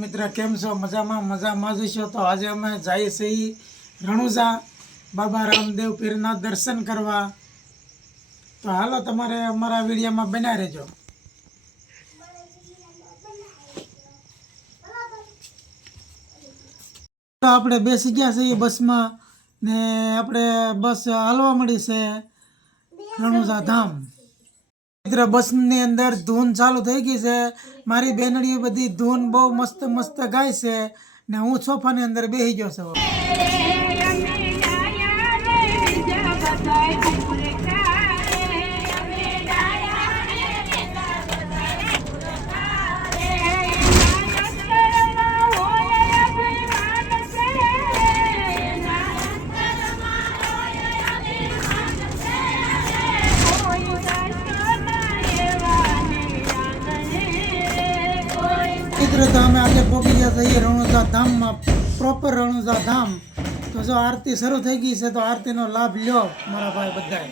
મિત્ર, કેમ છો? મજામાં? મજામાં જ છો? તો આજે અમે જઈએ છીએ રણુજા બાબા રામદેવ પીરના દર્શન કરવા. તો હાલો, તમારે અમારા વિડીયોમાં બન્યા રહેજો. આપણે બેસી ગયા છીએ બસમાં ને આપણે બસ હાલવા મળી છે રણુજા ધામ. મિત્ર બસની અંદર ધૂન ચાલુ થઈ ગઈ છે. મારી બેનડીઓ બધી ધૂન બહુ મસ્ત મસ્ત ગાય છે ને હું સોફાની અંદર બેસી ગયો છું. મિત્રો તો અમે આજે પહોંચી ગયા છીએ રણુજા ધામમાં પ્રોપર રણુજા ધામ. તો જો આરતી શરૂ થઈ ગઈ છે, તો આરતીનો લાભ લ્યો મારા ભાઈ બધાય